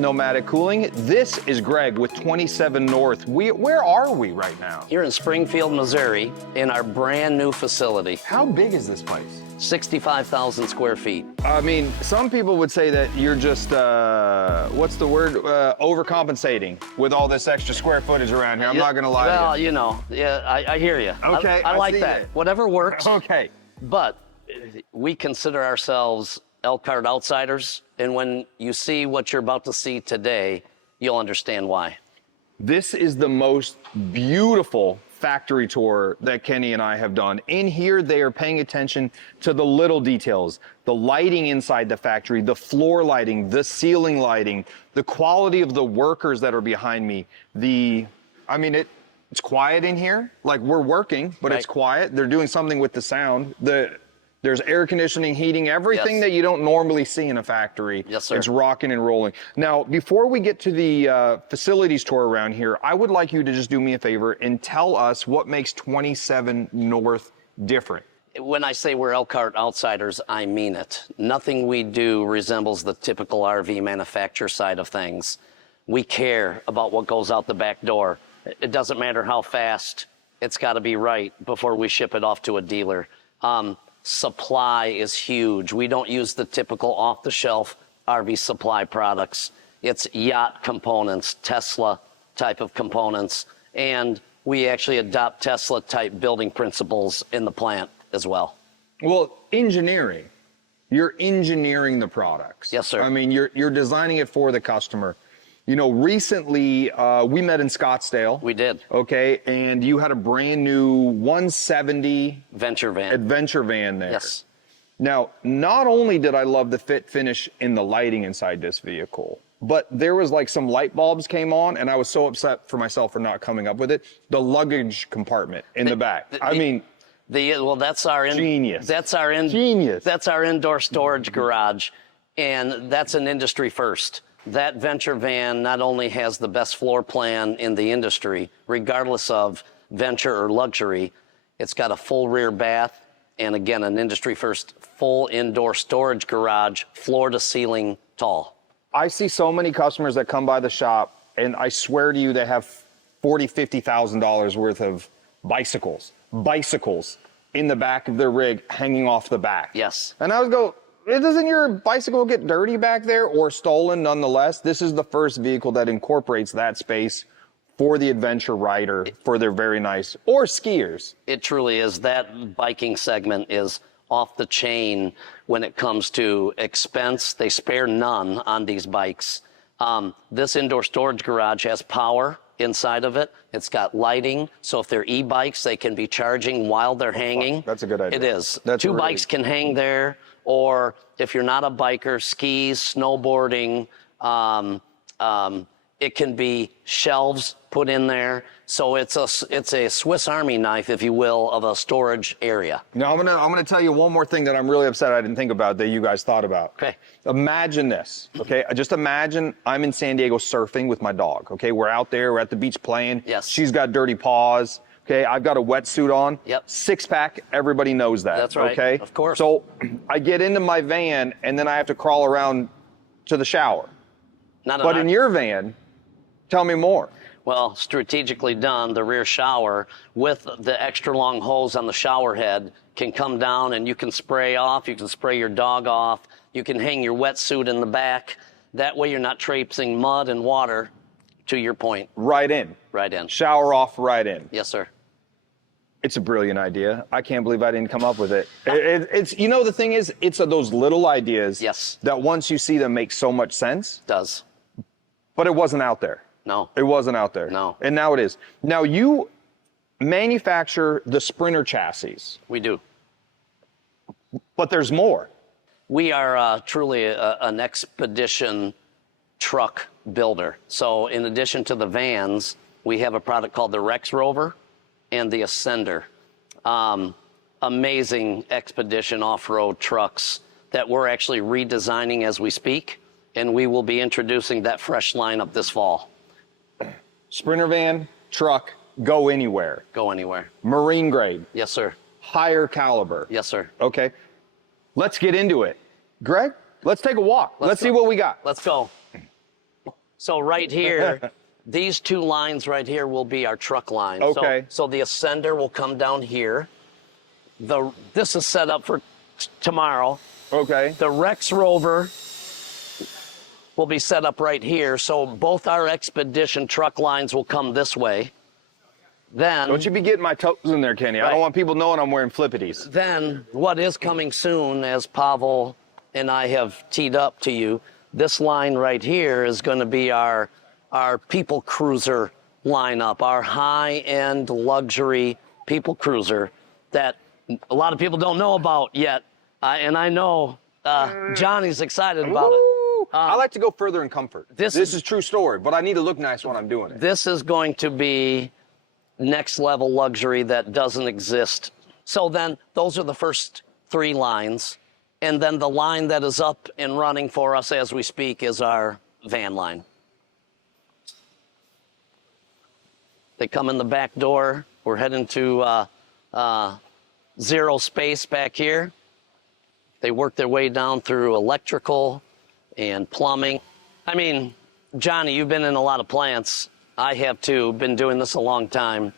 Nomadic Cooling. This is Greg with 27 North. Where are we right now? Here in Springfield, Missouri, in our brand new facility. How big is this place? 65,000 square feet. I mean, some people would say that you're just, what's the word? Overcompensating with all this extra square footage around here. I'm not gonna lie to you. Well, you know, yeah, I hear you. Okay, I like that. It. Whatever works. Okay. But we consider ourselves Elkhart outsiders, and when you see what you're about to see today, you'll understand why. This is the most beautiful factory tour that Kenny and I have done. In here, they are paying attention to the little details, the lighting inside the factory, the floor lighting, the ceiling lighting, the quality of the workers that are behind me. It's quiet in here. Like, we're working, but It's quiet. They're doing something with the sound. There's air conditioning, heating, everything that you don't normally see in a factory. Yes, sir. It's rocking and rolling. Now, before we get to the facilities tour around here, I would like you to just do me a favor and tell us what makes 27 North different. When I say we're Elkhart outsiders, I mean it. Nothing we do resembles the typical RV manufacturer side of things. We care about what goes out the back door. It doesn't matter how fast, it's got to be right before we ship it off to a dealer. Supply is huge. We don't use the typical off-the-shelf RV supply products. It's yacht components, Tesla type of components, and we actually adopt Tesla type building principles in the plant as well. Well, engineering. You're engineering the products. Yes, sir. I mean, you're designing it for the customer. You know, recently we met in Scottsdale. We did. Okay, and you had a brand new 170 adventure van there. Yes. Now, not only did I love the fit finish in the lighting inside this vehicle, but there was like some light bulbs came on, and I was so upset for myself for not coming up with it. The luggage compartment in the back. That's our genius. Genius. That's our indoor storage garage, and that's an industry first. That venture van not only has the best floor plan in the industry, regardless of venture or luxury, it's got a full rear bath, and again, an industry first full indoor storage garage, floor to ceiling tall. I see so many customers that come by the shop, and I swear to you, they have $40,000, $50,000 worth of bicycles in the back of their rig hanging off the back. Yes. And I would go, doesn't your bicycle get dirty back there or stolen nonetheless? This is the first vehicle that incorporates that space for the adventure rider, for their very nice, or skiers. It truly is. That biking segment is off the chain when it comes to expense. They spare none on these bikes. This indoor storage garage has power inside of it. It's got lighting, so if they're e-bikes, they can be charging while they're hanging. That's a good idea. It is. Two bikes can hang there, or if you're not a biker, skis, snowboarding, it can be shelves put in there. So it's a Swiss Army knife, if you will, of a storage area. Now, I'm gonna tell you one more thing that I'm really upset I didn't think about that you guys thought about. Okay. Imagine this, okay? Just imagine I'm in San Diego surfing with my dog, okay? We're out there, we're at the beach playing. Yes. She's got dirty paws, okay? I've got a wetsuit on. Yep. Six-pack, everybody knows that. That's right. Okay? Of course. So I get into my van, and then I have to crawl around to the shower. But in your van, tell me more. Well, strategically done, the rear shower with the extra long hose on the shower head can come down, and you can spray off, you can spray your dog off, you can hang your wetsuit in the back. That way you're not traipsing mud and water, to your point. Right in. Right in. Shower off, right in. Yes, sir. It's a brilliant idea. I can't believe I didn't come up with it. It's you know, the thing is, it's those little ideas that once you see them make so much sense. Does. But it wasn't out there. No. It wasn't out there. No. And now it is. Now you manufacture the Sprinter chassis. We do. But there's more. We are truly an expedition truck builder. So in addition to the vans, we have a product called the Rex Rover and the Ascender. Amazing expedition off-road trucks that we're actually redesigning as we speak, and we will be introducing that fresh lineup this fall. Sprinter van, truck, go anywhere. Go anywhere. Marine grade. Yes, sir. Higher caliber. Yes, sir. Okay. Let's get into it. Greg, let's take a walk. Let's see what we got. Let's go. So right here, these two lines right here will be our truck line. Okay. So the Ascender will come down here. This is set up for tomorrow. Okay. The Rex Rover will be set up right here. So both our Expedition truck lines will come this way. Then, Don't you be getting my toes in there, Kenny. I Right. don't want people knowing I'm wearing flippities. then what is coming soon, as Pavel and I have teed up to you, this line right here is going to be our people cruiser lineup, our high-end luxury people cruiser that a lot of people don't know about yet. And I know Johnny's excited about it. Ooh, I like to go further in comfort. This This is- is true story, but I need to look nice when I'm doing it. This is going to be next level luxury that doesn't exist. So then those are the first three lines. And then the line that is up and running for us as we speak is our van line. They come in the back door. We're heading to zero space back here. They work their way down through electrical and plumbing. I mean, Johnny, you've been in a lot of plants. I have too, been doing this a long time.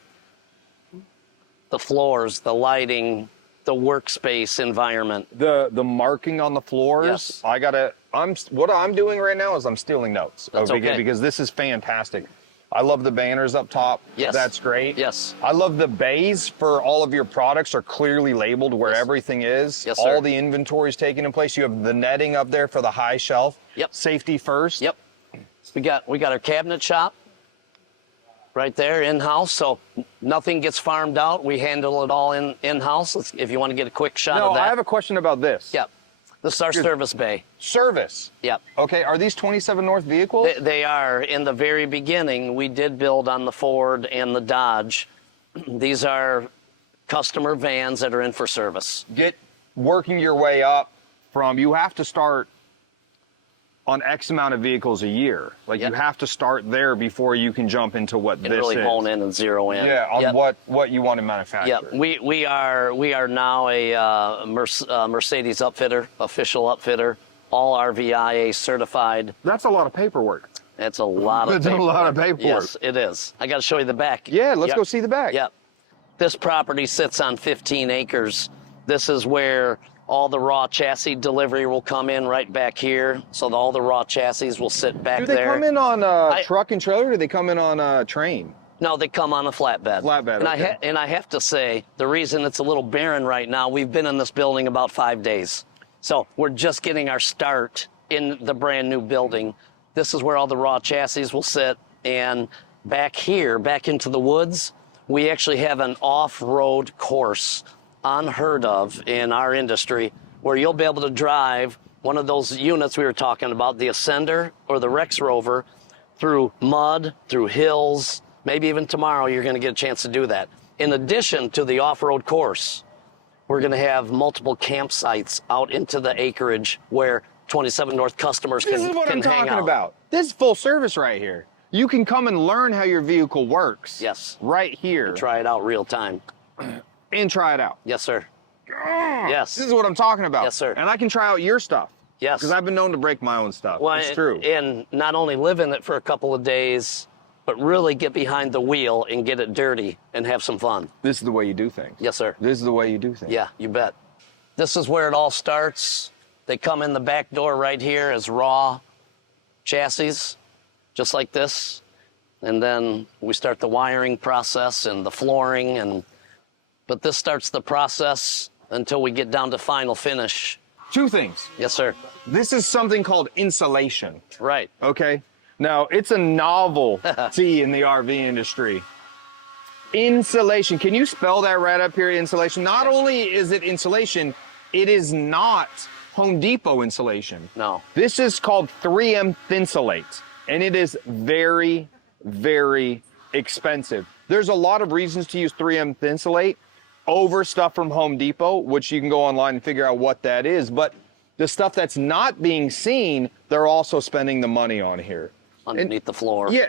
The floors, the lighting, the workspace environment. The marking on the floors. Yes. What I'm doing right now is I'm stealing notes. That's okay. Because this is fantastic. I love the banners up top. Yes. That's great. Yes. I love the bays for all of your products are clearly labeled where Yes. everything is. Yes, sir. All the inventory is taken in place. You have the netting up there for the high shelf. Yep. Safety first. Yep. We got our cabinet shop right there in-house, so nothing gets farmed out. We handle it all in-house. If you want to get a quick shot No, of that. I have a question about this. Yep. This is our service bay. Service. Yep. Okay, are these 27 North vehicles? They are. In the very beginning, we did build on the Ford and the Dodge. These are customer vans that are in for service. Get working your way up from, you have to start on X amount of vehicles a year. Like Yep. you have to start there before you can jump into what And this really is. hone in and zero in. Yeah, on Yep. what you want to manufacture. Yep. We are now a Mercedes upfitter, official upfitter, all RVIA certified. That's a lot of paperwork. That's a lot of That's a lot of paperwork. Yes, it is. I got to show you the back. Yeah, let's Yep. go see the back. Yep. This property sits on 15 acres. This is where all the raw chassis delivery will come in right back here. So all the raw chassis will sit back Do they there. come in on truck and trailer, or do they come in on train? No, they come on a flatbed. Flatbed, And, okay. and I have to say, the reason it's a little barren right now, we've been in this building about 5 days. So we're just getting our start in the brand new building. This is where all the raw chassis will sit. And back here, back into the woods, we actually have an off-road course unheard of in our industry where you'll be able to drive one of those units we were talking about, the Ascender or the Rex Rover, through mud, through hills. Maybe even tomorrow you're going to get a chance to do that. In addition to the off-road course, we're going to have multiple campsites out into the acreage where 27 North customers This is what can I'm hang talking out. about. This is full service right here. You can come and learn how your vehicle works. Yes. Right here. Try it out real time. And try it out. Yes, sir. Yes. This is what I'm talking about. Yes, sir. And I can try out your stuff. Yes. Because I've been known to break my own stuff. Well, it's true. And not only live in it for a couple of days, but really get behind the wheel and get it dirty and have some fun. This is the way you do things. Yes, sir. This is the way you do things. Yeah, you bet. This is where it all starts. They come in the back door right here as raw chassis, just like this. And then we start the wiring process and the flooring. But this starts the process until we get down to final finish. Two things. Yes, sir. This is something called insulation. Right. Okay? Now, it's a novelty in the RV industry. Insulation. Can you spell that right up here, insulation? Not only is it insulation, it is not Home Depot insulation. No. This is called 3M Thinsulate, and it is very, very expensive. There's a lot of reasons to use 3M Thinsulate over stuff from Home Depot, which you can go online and figure out what that is. But the stuff that's not being seen, they're also spending the money on here. Underneath the floor. Yeah,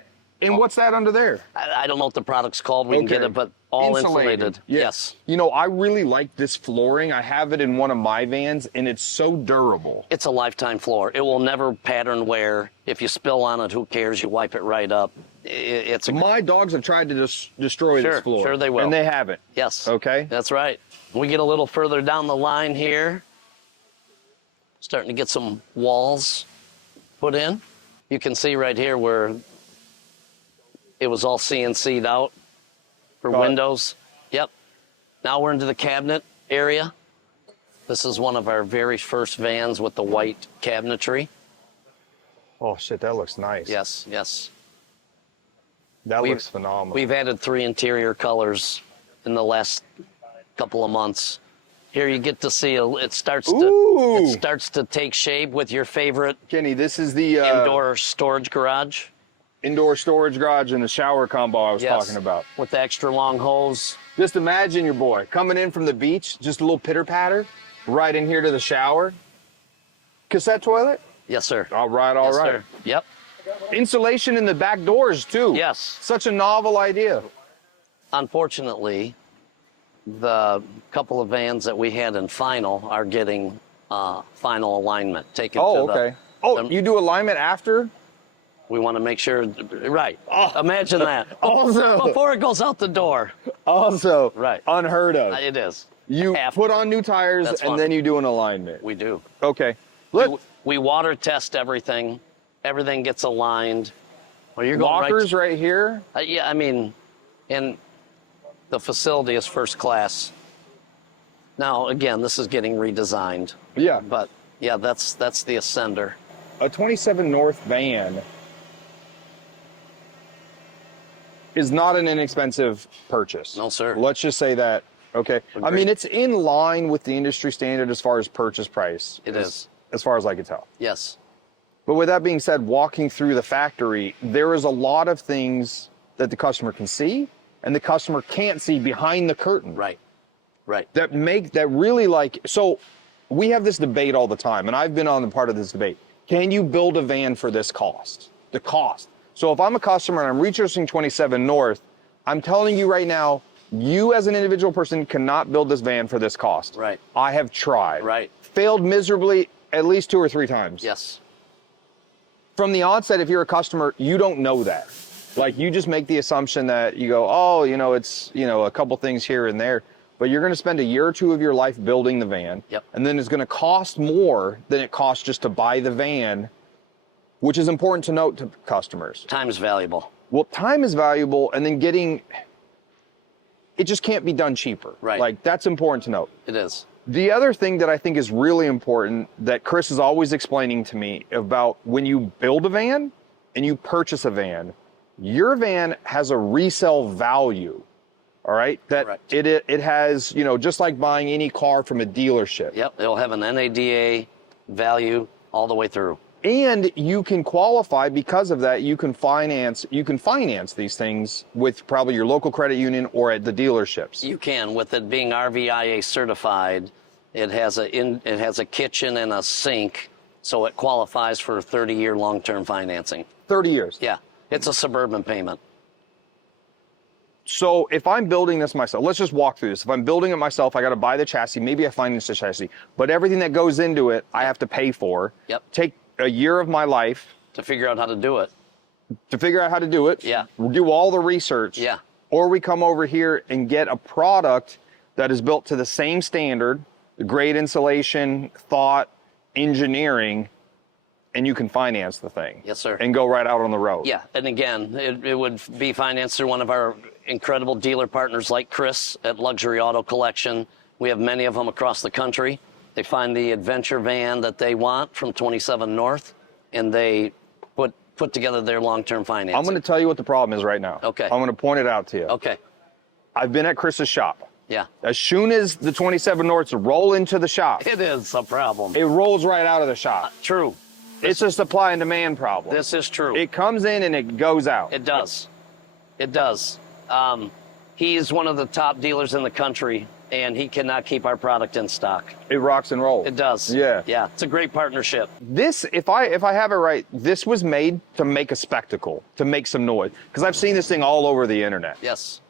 And what's that under there? I don't know what the product's called. We can get Okay. it, but all insulated. Yeah. Yes. You know, I really like this flooring. I have it in one of my vans, and it's so durable. It's a lifetime floor. It will never pattern wear. If you spill on it, who cares? You wipe it right up. It's a My dogs have tried to destroy Sure, this floor. sure they will. And they haven't. yes. Okay. That's right. We get a little further down the line here. Starting to get some walls put in. You can see right here where it was all CNC'd out for Got it. windows. Yep. Now we're into the cabinet area. This is one of our very first vans with the white cabinetry. Oh, shit, that looks nice. Yes, yes. That looks phenomenal. We've added 3 interior colors in the last couple of months. Here you get to see it starts to take shape with your favorite Kenny, this is the indoor storage garage. indoor storage garage and the shower combo I was Yes. talking about. With the extra long hose. Just imagine your boy coming in from the beach, just a little pitter patter, right in here to the shower. Cassette toilet? Yes, sir. All right, all Yes, right. sir. Yep. Insulation in the back doors too. Yes. Such a novel idea. Unfortunately, the couple of vans that we had in final are getting final alignment taken Oh, to okay. Oh, the- you do alignment after? We want to make sure, right. Imagine that. Also, Before it goes out the door. also, Right. unheard of. It is. You Have put to. on new tires That's and fun. then you do an alignment. We do. Okay. Look, We water test everything. Everything gets aligned. Well, you're going lockers right here. yeah, I mean, and the facility is first class. Now, again, this is getting redesigned. Yeah. But yeah, that's the Ascender. A 27 North van is not an inexpensive purchase. No, sir. Let's just say that. Okay. I Agreed. mean, it's in line with the industry standard as far as purchase price. It is. As far as I can tell. Yes. But with that being said, walking through the factory, there is a lot of things that the customer can see and the customer can't see behind the curtain. Right. Right. That really like, so we have this debate all the time, and I've been on the part of this debate. Can you build a van for this cost? The cost. So if I'm a customer and I'm researching 27 North, I'm telling you right now, you as an individual person cannot build this van for this cost. Right. I have tried. Right. Failed miserably at least 2 or 3 times. Yes. From the onset, if you're a customer, you don't know that. Like, you just make the assumption that you go, oh, you know, it's, you know, a couple things here and there. But you're going to spend a year or 2 of your life building the van. Yep. And then it's going to cost more than it costs just to buy the van, which is important to note to customers. Time is valuable. Well, time is valuable, and then it just can't be done cheaper. Right. Like, that's important to note. It is. The other thing that I think is really important that Chris is always explaining to me about when you build a van and you purchase a van, your van has a resale value, all right? That Correct. it has, you know, just like buying any car from a dealership. Yep. It'll have an NADA value all the way through. And you can qualify because of that. You can finance these things with probably your local credit union or at the dealerships. You can, with it being RVIA certified. It has a kitchen and a sink, so it qualifies for 30-year long-term financing. 30 years. Yeah, it's a suburban payment. So if I'm building this myself, let's just walk through this. If I'm building it myself, I got to buy the chassis. Maybe I finance the chassis, but everything that goes into it, I have to pay for. Yep. Take a year of my life To figure out how to do it. to figure out how to do it. Yeah. Do all the research. Yeah. Or we come over here and get a product that is built to the same standard, the great insulation, thought, engineering, and you can finance the thing. Yes, sir. And go right out on the road. Yeah, and again, it would be financed through one of our incredible dealer partners like Chris at Luxury Auto Collection. We have many of them across the country. They find the adventure van that they want from 27 North, and they put together their long-term financing. I'm going to tell you what the problem is right now. Okay. I'm going to point it out to you. Okay, I've been at Chris's shop. yeah. As soon as the 27 Norths roll into the shop, It is a problem. it rolls right out of the shop. True. It's a supply and demand problem. This is true. It comes in and it goes out. It does. It does. He's one of the top dealers in the country and he cannot keep our product in stock. It rocks and rolls. It does. Yeah. Yeah, it's a great partnership. This, if I have it right, this was made to make a spectacle, to make some noise. Because I've seen this thing all over the internet. Yes.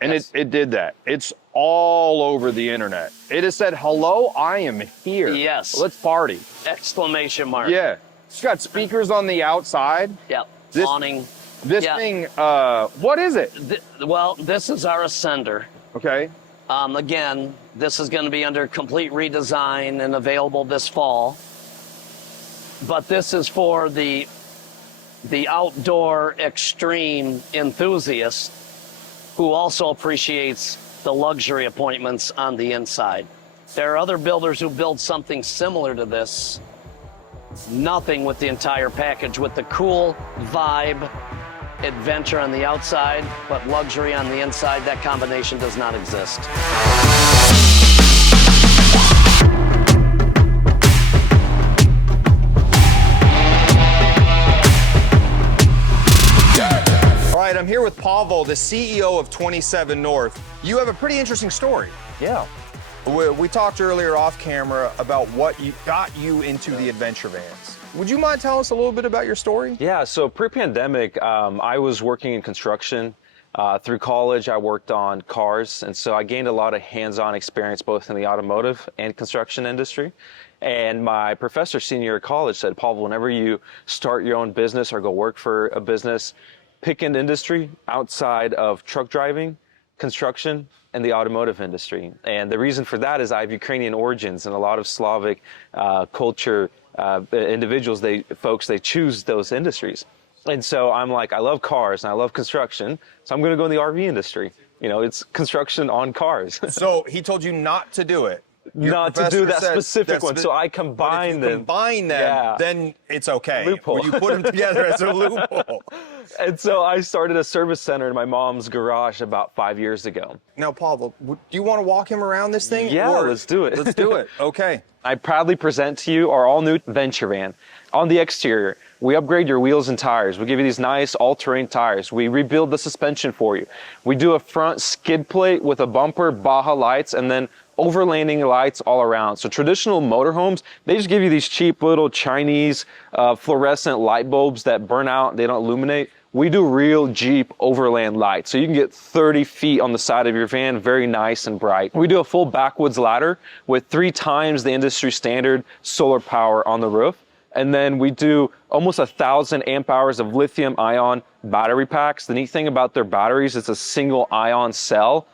And Yes. it did that. It's all over the internet. It has said, hello, I am here. Yes. Let's party. Exclamation mark. Yeah. It's got speakers on the outside. Yeah. This- Awning. This Yeah. thing, what is it? Well, this is our Ascender. Okay. Again, this is going to be under complete redesign and available this fall. But this is for the outdoor extreme enthusiast who also appreciates the luxury appointments on the inside. There are other builders who build something similar to this. Nothing with the entire package, with the cool vibe, adventure on the outside, but luxury on the inside. That combination does not exist. All right, I'm here with Pavel, the CEO of 27 North. You have a pretty interesting story. Yeah. We talked earlier off camera about what got you into the adventure vans. Would you mind telling us a little bit about your story? Yeah, so pre-pandemic, I was working in construction. Through college, I worked on cars, and so I gained a lot of hands-on experience both in the automotive and construction industry. And my professor senior year of college said, Pavel, whenever you start your own business or go work for a business, pick an industry outside of truck driving, construction, and the automotive industry. And the reason for that is I have Ukrainian origins, and a lot of Slavic culture individuals, they choose those industries. And so I'm like, I love cars and I love construction, so I'm going to go in the RV industry. You know, it's construction on cars. So he told you not to do it. Your Not to do professor that said specific one. So I combine But if you them. combine them, Yeah. then it's okay. Loophole. Or you put them together as a loophole. And so I started a service center in my mom's garage about 5 years ago. Now, Pavel, do you want to walk him around this thing? Yeah, Or- let's do it. Let's do it. Okay. I proudly present to you our all-new Venture Van. On the exterior, we upgrade your wheels and tires. We give you these nice all-terrain tires. We rebuild the suspension for you. We do a front skid plate with a bumper, Baja lights, and then overlanding lights all around. So traditional motorhomes, they just give you these cheap little Chinese fluorescent light bulbs that burn out, they don't illuminate. We do real Jeep overland lights. So you can get 30 feet on the side of your van, very nice and bright. We do a full backwoods ladder with 3 times the industry standard solar power on the roof. And then we do almost 1,000 amp hours of lithium ion battery packs. The neat thing about their batteries, it's a single ion cell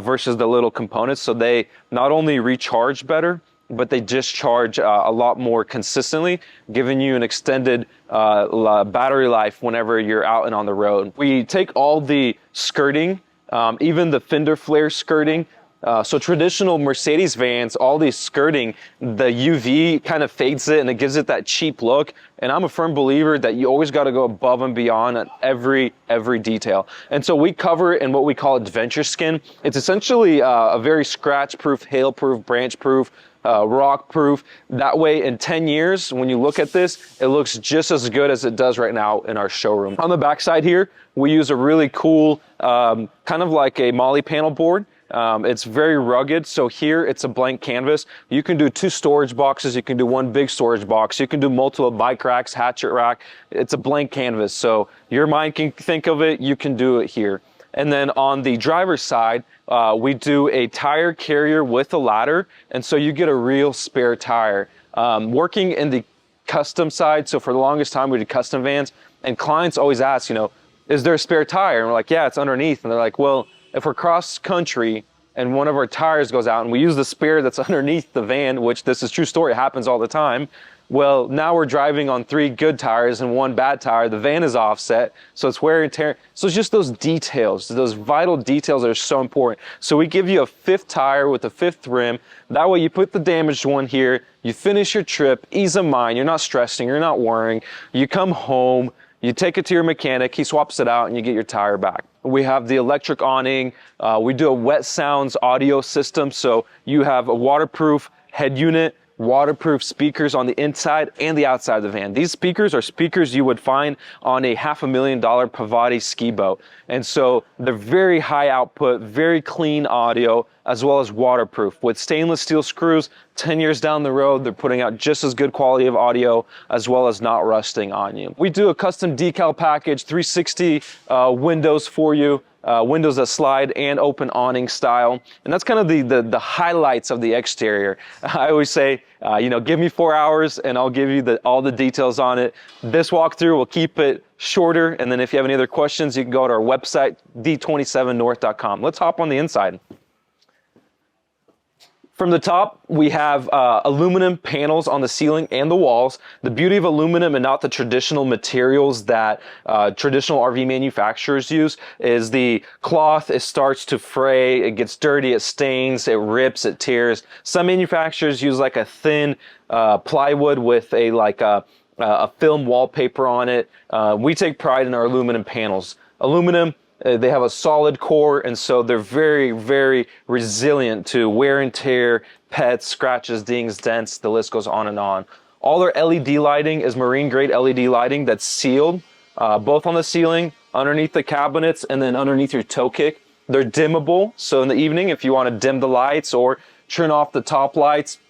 versus the little components. So they not only recharge better, but they discharge a lot more consistently, giving you an extended battery life whenever you're out and on the road. We take all the skirting, even the fender flare skirting. So traditional Mercedes vans, all these skirting, the UV kind of fades it and it gives it that cheap look. And I'm a firm believer that you always got to go above and beyond on every detail. And so we cover it in what we call adventure skin. It's essentially a very scratch-proof, hail-proof, branch-proof, rock-proof. That way, in 10 years, when you look at this, it looks just as good as it does right now in our showroom. On the backside here, we use a really cool, kind of like a Molly panel board. It's very rugged, so here it's a blank canvas. You can do 2 storage boxes, you can do 1 big storage box, you can do multiple bike racks, hatchet rack. It's a blank canvas, so your mind can think of it, you can do it here. And then on the driver's side, we do a tire carrier with a ladder, and so you get a real spare tire. Working in the custom side, so for the longest time we did custom vans, and clients always ask, you know, is there a spare tire? And we're like, yeah, it's underneath. And they're like, well, if we're cross country and one of our tires goes out and we use the spare that's underneath the van, which this is true story, it happens all the time. Well, now we're driving on 3 good tires and 1 bad tire. The van is offset, so it's wear and tear. So it's just those details, those vital details that are so important. So we give you a 5th tire with a 5th rim. That way you put the damaged one here, you finish your trip, ease of mind, you're not stressing, you're not worrying. You come home, you take it to your mechanic, he swaps it out, and you get your tire back. We have the electric awning. We do a wet sounds audio system, so you have a waterproof head unit, waterproof speakers on the inside and the outside of the van. These speakers are speakers you would find on a $500,000 Pavati ski boat. And so they're very high output, very clean audio, as well as waterproof. With stainless steel screws, 10 years down the road, they're putting out just as good quality of audio as well as not rusting on you. We do a custom decal package, 360 windows for you. Windows that slide and open awning style. And that's kind of the highlights of the exterior. I always say, give me 4 hours and I'll give you all the details on it. This walkthrough will keep it shorter. And then if you have any other questions, you can go to our website, d27north.com. Let's hop on the inside. From the top, we have aluminum panels on the ceiling and the walls. The beauty of aluminum and not the traditional materials that traditional RV manufacturers use is the cloth, it starts to fray, it gets dirty, it stains, it rips, it tears. Some manufacturers use like a thin plywood with a film wallpaper on it. We take pride in our aluminum panels. Aluminum, they have a solid core, and so they're very, very resilient to wear and tear, pets, scratches, dings, dents, the list goes on and on. All our LED lighting is marine grade LED lighting that's sealed, both on the ceiling, underneath the cabinets, and then underneath your toe kick. They're dimmable, so in the evening, if you want to dim the lights or turn off the top lights,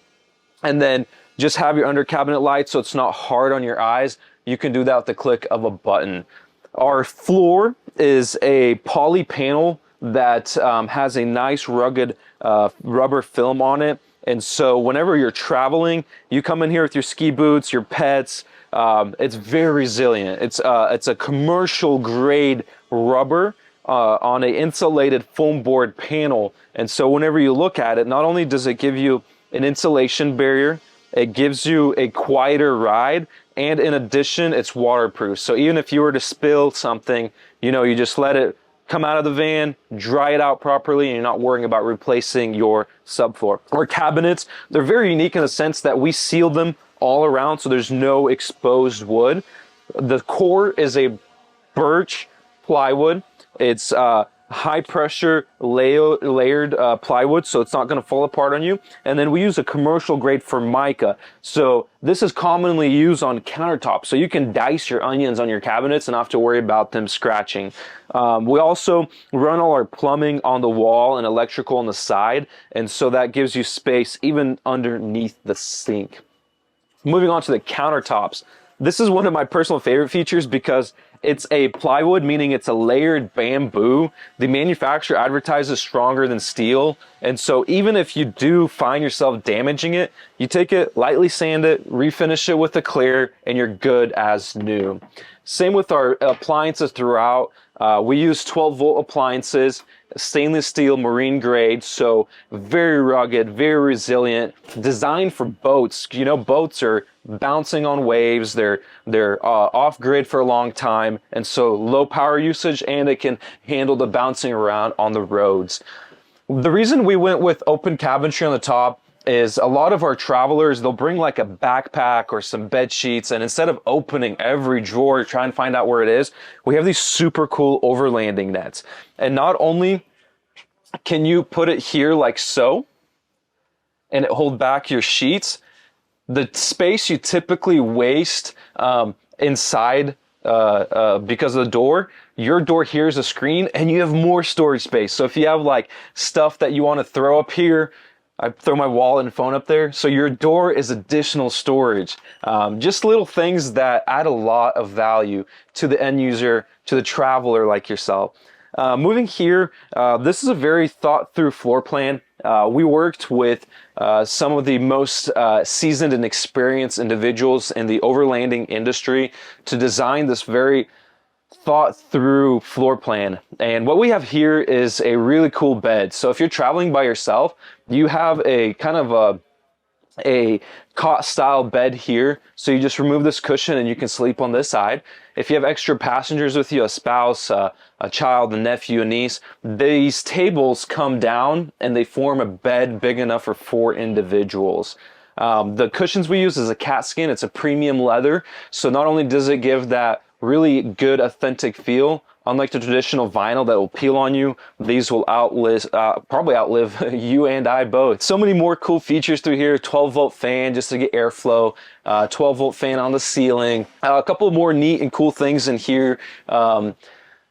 and then just have your under cabinet lights so it's not hard on your eyes, you can do that with the click of a button. Our floor is a poly panel that has a nice rugged rubber film on it. And so whenever you're traveling, you come in here with your ski boots, your pets, it's very resilient. It's a commercial grade rubber on an insulated foam board panel. And so whenever you look at it, not only does it give you an insulation barrier, it gives you a quieter ride, and in addition, it's waterproof. So even if you were to spill something, you just let it come out of the van, dry it out properly, and you're not worrying about replacing your subfloor. Our cabinets, they're very unique in the sense that we seal them all around, so there's no exposed wood. The core is a birch plywood. It's high pressure layered plywood, so it's not going to fall apart on you. And then we use a commercial grade Formica. So this is commonly used on countertops, so you can dice your onions on your cabinets and not have to worry about them scratching. We also run all our plumbing on the wall and electrical on the side, and so that gives you space even underneath the sink. Moving on to the countertops. This is one of my personal favorite features because it's a plywood, meaning it's a layered bamboo. The manufacturer advertises stronger than steel. And so even if you do find yourself damaging it, you take it, lightly sand it, refinish it with a clear, and you're good as new. Same with our appliances throughout. We use 12-volt appliances, stainless steel, marine grade, so very rugged, very resilient, designed for boats. Boats are bouncing on waves, they're off grid for a long time, and so low power usage, and it can handle the bouncing around on the roads. The reason we went with open cabinetry on the top is a lot of our travelers, they'll bring like a backpack or some bed sheets, and instead of opening every drawer to try and find out where it is, we have these super cool overlanding nets. And not only can you put it here like so, and it hold back your sheets, the space you typically waste inside because of the door, your door here is a screen and you have more storage space. So if you have like stuff that you want to throw up here, I throw my wallet and phone up there. So your door is additional storage. Just little things that add a lot of value to the end user, to the traveler like yourself. Moving here, this is a very thought through floor plan. We worked with some of the most seasoned and experienced individuals in the overlanding industry to design this very thought through floor plan. And what we have here is a really cool bed. So if you're traveling by yourself, you have a kind of a cot style bed here. So you just remove this cushion and you can sleep on this side. If you have extra passengers with you, a spouse, a child, a nephew, a niece, these tables come down and they form a bed big enough for 4 individuals. The cushions we use is a cat skin. It's a premium leather. So not only does it give that really good authentic feel, unlike the traditional vinyl that will peel on you, these will probably outlive you and I both. So many more cool features through here. 12-volt fan just to get airflow, 12-volt fan on the ceiling. A couple of more neat and cool things in here.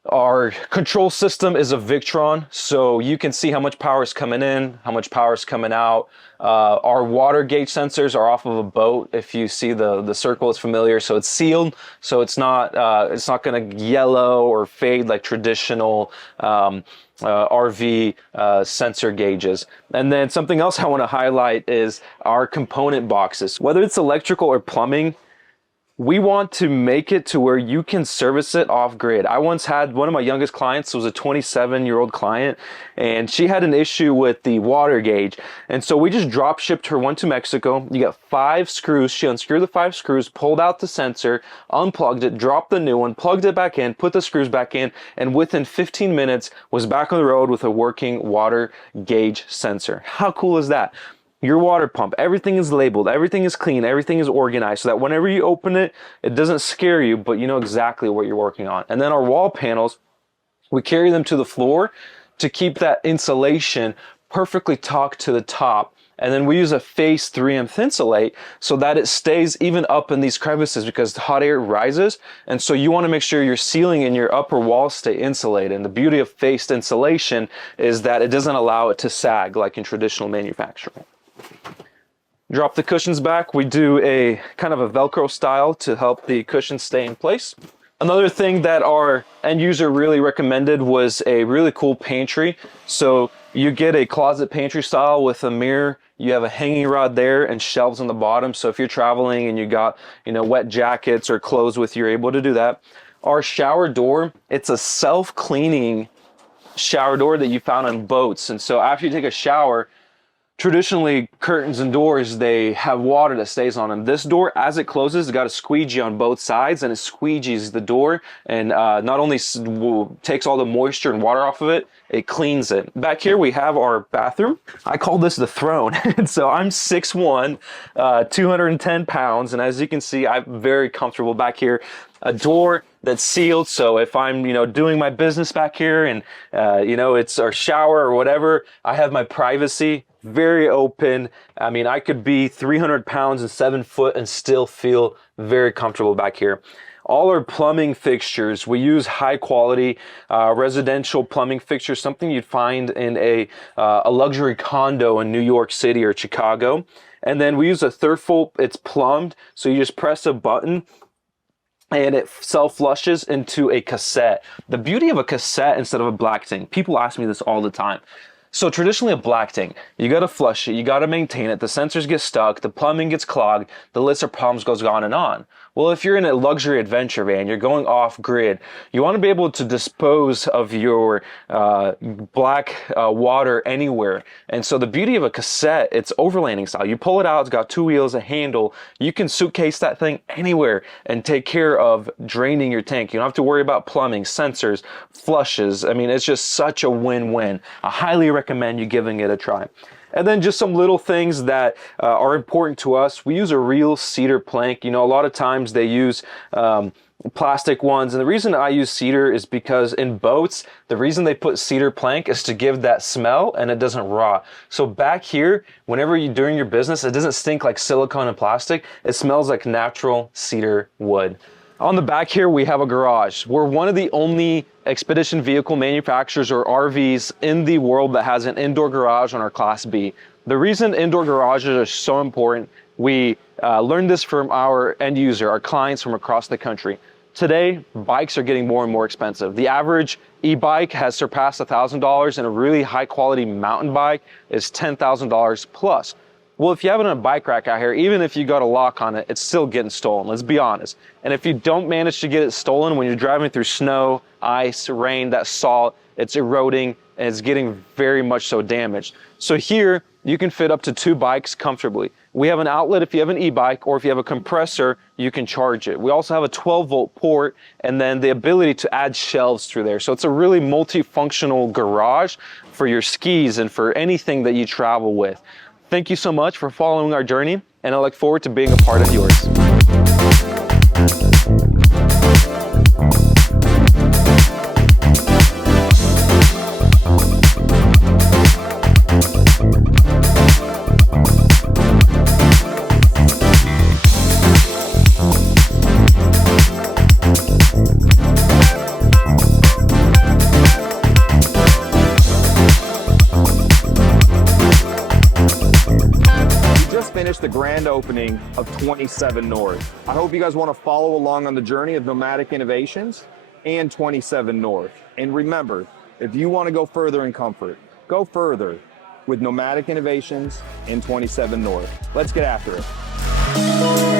Our control system is a Victron, so you can see how much power is coming in, how much power is coming out. Our water gauge sensors are off of a boat. If you see the circle, is familiar, so it's sealed, so it's not going to yellow or fade like traditional RV sensor gauges. And then something else I want to highlight is our component boxes. Whether it's electrical or plumbing, we want to make it to where you can service it off grid. I once had one of my youngest clients, was a 27-year-old client, and she had an issue with the water gauge. And so we just drop shipped her one to Mexico. You got 5 screws. She unscrewed the 5 screws, pulled out the sensor, unplugged it, dropped the new one, plugged it back in, put the screws back in, and within 15 minutes was back on the road with a working water gauge sensor. How cool is that? Your water pump, everything is labeled, everything is clean, everything is organized so that whenever you open it, it doesn't scare you, but you know exactly what you're working on. And then our wall panels, we carry them to the floor to keep that insulation perfectly tucked to the top. And then we use a face 3M Thinsulate so that it stays even up in these crevices because the hot air rises. And so you want to make sure your ceiling and your upper walls stay insulated. And the beauty of faced insulation is that it doesn't allow it to sag like in traditional manufacturing. Drop the cushions back. We do a kind of a Velcro style to help the cushions stay in place. Another thing that our end user really recommended was a really cool pantry. So you get a closet pantry style with a mirror. You have a hanging rod there and shelves on the bottom. So if you're traveling and you got, wet jackets or clothes with you, you're able to do that. Our shower door, it's a self-cleaning shower door that you found on boats. And so after you take a shower, traditionally, curtains and doors, they have water that stays on them. This door, as it closes, it's got a squeegee on both sides, and it squeegees the door, and not only takes all the moisture and water off of it, it cleans it. Back here, we have our bathroom. I call this the throne. So I'm 6'1", 210 pounds, and as you can see, I'm very comfortable back here. A door that's sealed, so if I'm doing my business back here and it's our shower or whatever, I have my privacy. Very open. I mean, I could be 300 pounds and 7 foot and still feel very comfortable back here. All our plumbing fixtures, we use high quality residential plumbing fixtures, something you'd find in a luxury condo in New York City or Chicago. And then we use a Thurful, it's plumbed, so you just press a button and it self-flushes into a cassette. The beauty of a cassette instead of a black tank, people ask me this all the time. So traditionally a black tank, you gotta flush it, you gotta maintain it, the sensors get stuck, the plumbing gets clogged, the list of problems goes on and on. Well, if you're in a luxury adventure van, you're going off grid, you wanna be able to dispose of your black water anywhere. And so the beauty of a cassette, it's overlanding style. You pull it out, it's got 2 wheels, a handle, you can suitcase that thing anywhere and take care of draining your tank. You don't have to worry about plumbing, sensors, flushes. I mean, it's just such a win-win. I highly recommend you giving it a try. And then just some little things that are important to us. We use a real cedar plank. A lot of times they use plastic ones. And the reason I use cedar is because in boats, the reason they put cedar plank is to give that smell and it doesn't rot. So back here, whenever you're doing your business, it doesn't stink like silicone and plastic. It smells like natural cedar wood. On the back here, we have a garage. We're one of the only expedition vehicle manufacturers or RVs in the world that has an indoor garage on our Class B. The reason indoor garages are so important, we learned this from our end user, our clients from across the country. Today, bikes are getting more and more expensive. The average e-bike has surpassed $1,000 and a really high quality mountain bike is $10,000 plus. Well, if you have it on a bike rack out here, even if you got a lock on it, it's still getting stolen, let's be honest. And if you don't manage to get it stolen when you're driving through snow, ice, rain, that salt, it's eroding and it's getting very much so damaged. So here, you can fit up to 2 bikes comfortably. We have an outlet if you have an e-bike, or if you have a compressor, you can charge it. We also have a 12-volt port and then the ability to add shelves through there. So it's a really multifunctional garage for your skis and for anything that you travel with. Thank you so much for following our journey, and I look forward to being a part of yours. just finished the grand opening of 27 North. I hope you guys want to follow along on the journey of Nomadic Innovations and 27 North. And remember, if you want to go further in comfort, go further with Nomadic Innovations and 27 North. Let's get after it.